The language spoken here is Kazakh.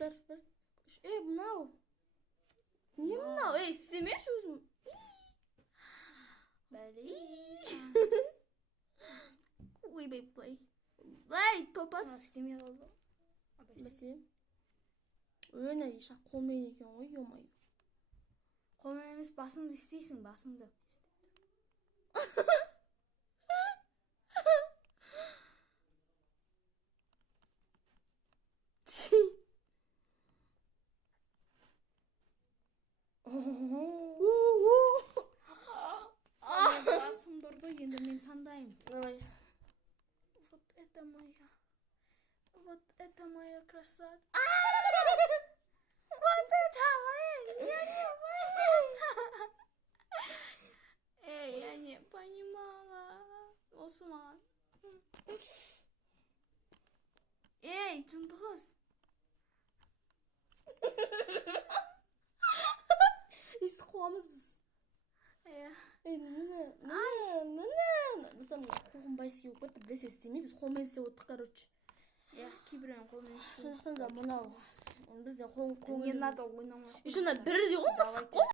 Кыздар, мынау. Не мынау? Істемеш өзім. Бәлей. Ойбай, былай топас. Істемей қалды. Бәсе. Өне иша қолмен екен ғой, омай. Қолмен емес, басыңды істейсің, басыңды. Басым тұрды, енді мен таңдаймын. Давай. Вот это моя. Вот это моя красота. Вот это моя. Я не понимала. Осман. Жынды қыз. Естіп қуамыз біз. Міне. Қоғым байсыз өтті, біресе істемей, біз қолмен істеп өттік, короче. Кейбіреуін қолмен істейміз. Сондықтан да мынау. Бізде қолмен. Не надо ойнамақ. Еще бірде ғой мысық қой.